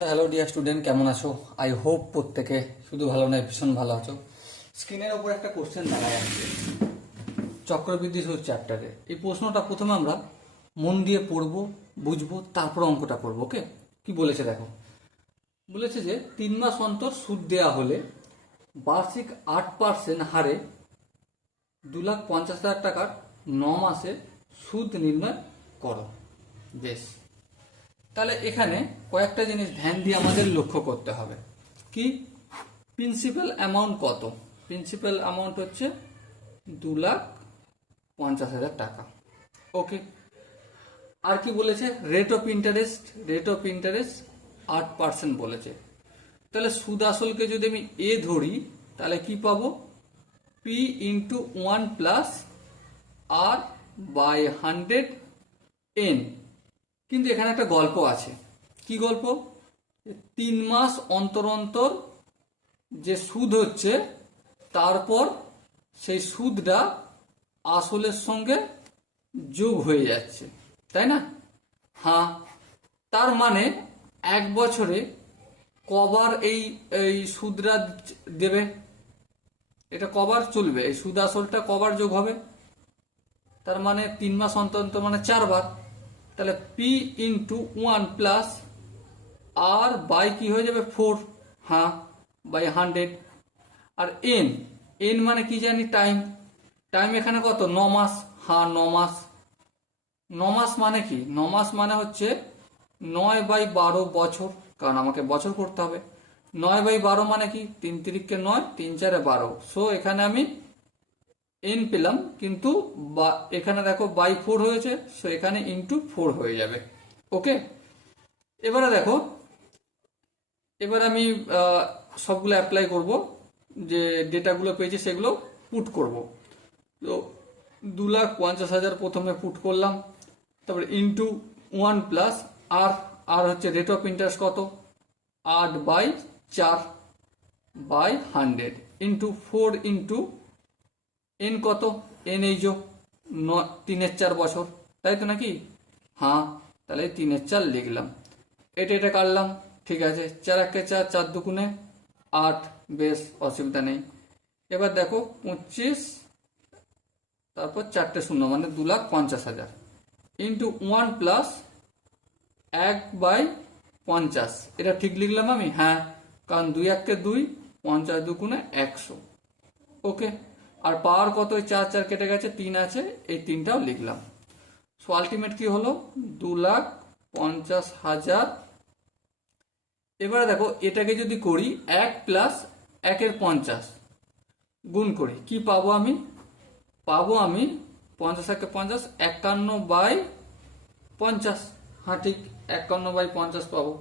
Hello dear student, কেমন আছো? I hope প্রত্যেকে শুধু ভালো নয়, ভীষণ ভালো আছো। স্ক্রিনের ওপর একটা কোশ্চেন দাঁড়ায় আছে চক্রবৃদ্ধি সুদ চ্যাপ্টারে। এই প্রশ্নটা প্রথমে আমরা মন দিয়ে পড়বো, বুঝবো, তারপর অঙ্কটা করবো। ওকে, কি বলেছে দেখো। বলেছে যে 3 মাস অন্তর সুদ দেয়া হলে বার্ষিক 8% হারে 2,50,000 টাকার 9 মাসে সুদ নির্ণয় করো। বেশ, তাহলে এখানে কয়েকটা জিনিস ধ্যান দিয়ে আমাদের লক্ষ্য করতে হবে। কি? প্রিন্সিপাল অ্যামাউন্ট কত? প্রিন্সিপাল অ্যামাউন্ট হচ্ছে 2,50,000 টাকা। ওকে, আর কি বলেছে? Rate of interest, rate of interest 8% বলেছে। তাহলে সুদ আসলকে যদি আমি এ ধরি, তাহলে কি পাবো? P into 1 plus r by 100 n. কিন্তু এখানে একটা গল্প আছে। কি গল্প? 3 মাস অন্তর অন্তর যে সুদ হচ্ছে, তারপর সেই সুদটা আসলের সঙ্গে যোগ হয়ে যাচ্ছে, তাই না? হ্যাঁ, তার মানে 1 বছরে কবার এই এই সুদটা দেবে? এটা কবার চলবে? এই সুদ আসলটা কবার যোগ হবে? তার মানে 3 মাস অন্তর অন্তর মানে 4 বার। তাহলে p into 1 plus r by কি হয়ে যাবে 4, হ্যাঁ, বাই 100। আর এন, এন মানে কি জানি? টাইম। টাইম এখানে কত? 9 মাস। হ্যাঁ, 9 মাস। 9 মাস মানে কি? 9 মাস মানে হচ্ছে 9/12 বছর, কারণ আমাকে বছর করতে হবে। 9/12 মানে কি? 3 × 9, 3×4 = 12। সো এখানে আমি এন পেলাম, কিন্তু এখানে দেখো বাই 4 হয়েছে, সো এখানে ইন্টু 4 হয়ে যাবে। ওকে, এবারে দেখো, এবার আমি সবগুলো অ্যাপ্লাই করব, যে ডেটাগুলো পেয়েছি সেগুলো পুট করব। তো 2,50,000 প্রথমে পুট করলাম, তারপরে ইন্টু 1 প্লাস আর, আর হচ্ছে রেট অফ ইন্টারেস্ট কত? 8/4 বাই 100 ইন্টু 4 ইন্টু এন কত? এন এই যে 3-4 বছর, তাই তো নাকি? হ্যাঁ, তাহলে 3-4 লিখলাম। এটা কাটলাম, ঠিক আছে। 4×1 = 4, 4×2 = 8। বেশ, অসুবিধা নেই। এবার দেখো 25, তারপর 4টে শূন্য মানে 2,50,000 ইন্টু 1 প্লাস 1/50। এটা ঠিক লিখলাম আমি? হ্যাঁ, কারণ 2×1 = 2, 50×2 = 100। ওকে, আর পাওয়ার কত? 4 4 কেটে গেছে, 3 আছে, এই 3টাও লিখলাম। সো আলটিমেট কি হলো? 2,50,000। এবারে দেখো, এটাকে যদি করি 1 প্লাস 1-এর 50 গুণ করি, কি পাবো আমি? পাবো আমি 50-1-50, 51/50। হ্যাঁ ঠিক, 51/50 পাবো।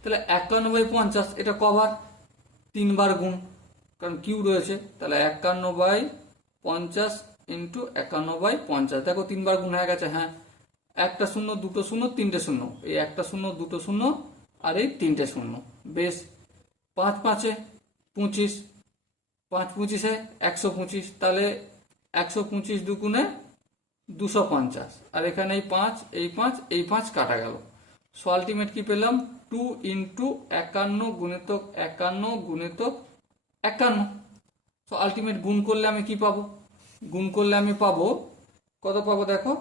তাহলে 51/50 এটা কবার? 3 বার গুণ, কারণ কিউ রয়েছে। তাহলে 51/50 ইন্টু 51/50, দেখো 3 বার গুণ হয়ে গেছে। হ্যাঁ, একটা শূন্য, দুটো শূন্য, 3টে শূন্য, এই একটা শূন্য, দুটো শূন্য, আর এই 3টে শূন্য। বেশ, 5×5 = 25, 5×25 = 125। তাহলে 125×2 = 250, আর এখানে এই 5, এই 5, এই 5 কাটা গেল। সো আলটিমেট কি পেলাম? 2 ইন্টু 51 গুণিতক 51 গুণিতক 51। সো আলটিমেট গুণ করলে আমি কি পাবো? গুণ করলে আমি পাবো কত? পাবো দেখো,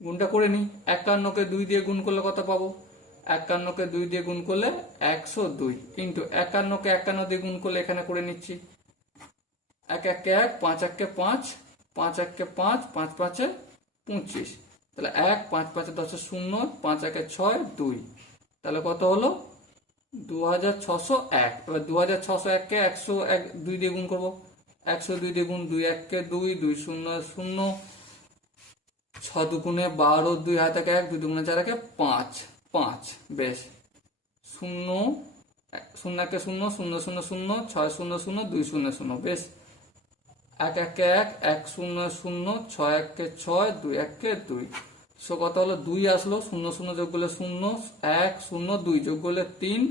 গুণটা করে নিই। 51কে 2 দিয়ে গুণ করলে কত পাবো? 51কে 2 দিয়ে গুণ করলে 102 ইন্টু 51কে 51 দিয়ে গুণ করলে এখানে করে নিচ্ছি 1×1 = 1, 5×1 = 5, 5×1 = 5, 5×5 = 25। তাহলে 1, 5×5 = 10, 0, 5×1 = 6, 2। তাহলে কত হলো? 2,601। এবার 2,601কে 101 2 দিয়ে গুণ করবো। 102 দিয়ে গুণ, 2×1 = 2, 2 0 0, 6×2 = 12, 2 হাতে 1, 2 2 4 5, 5। বেশ, 0 0 0 0 0 0, 6 0 0, 2 0 0। বেশ, 1×1 = 1, 1 0 0, 6×1 = 6, 2×1 = 2। সো কত হলো? 2 আসলো, 0 0 যোগ করলে 0, 1 0 2 যোগ করলে 3,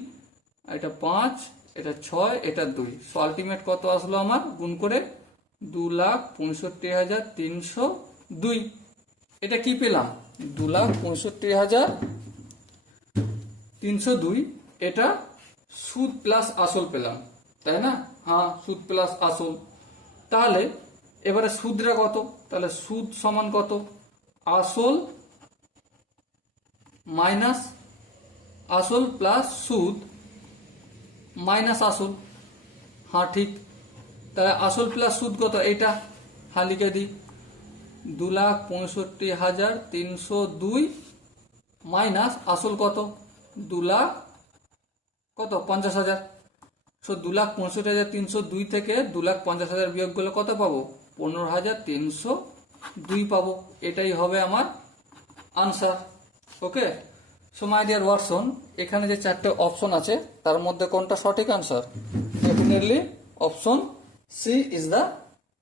এটা 5, এটা 6, এটা 2। সো আলটিমেট কত আসলো আমার গুণ করে? 2,65,302। এটা কি পেলাম? 2,65,000 302 এটা সুদ প্লাস আসল পেলাম, তাই না? হ্যাঁ, সুদ প্লাস আসল। তাহলে এবারে সুদটা কত? তাহলে সুদ সমান কত? আসল মাইনাস আসল প্লাস সুদ মাইনাস আসল। হ্যাঁ ঠিক। তাহলে আসল প্লাস সুদ কত? এটা হ্যাঁ লিখে দিই, 2,65,302 মাইনাস আসল কত? 2,00,000 কত? 50,000। 2,65,302 থেকে 2,50,000 বিয়োগ করলে কত পাবো? 15,302 পাবো। এটাই হবে আমার answer. Okay, so my dear Watson, এখানে যে চারটে অপশন আছে তার মধ্যে কোনটা সঠিক answer? Definitely option C is the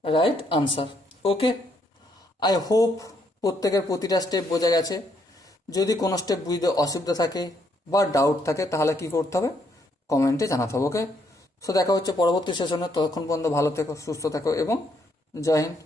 right answer. Okay, I hope প্রত্যেকের প্রতিটা স্টেপ বোঝা গেছে। যদি কোনো স্টেপ বুঝতে অসুবিধা থাকে বা ডাউট থাকে তাহলে কি করতে হবে? কমেন্টে জানাতে হবে। ওকে, সো দেখা হচ্ছে পরবর্তী সেশনে। ততক্ষণ পর্যন্ত ভালো থেকো, সুস্থ থেকো এবং জয় হিন্দ।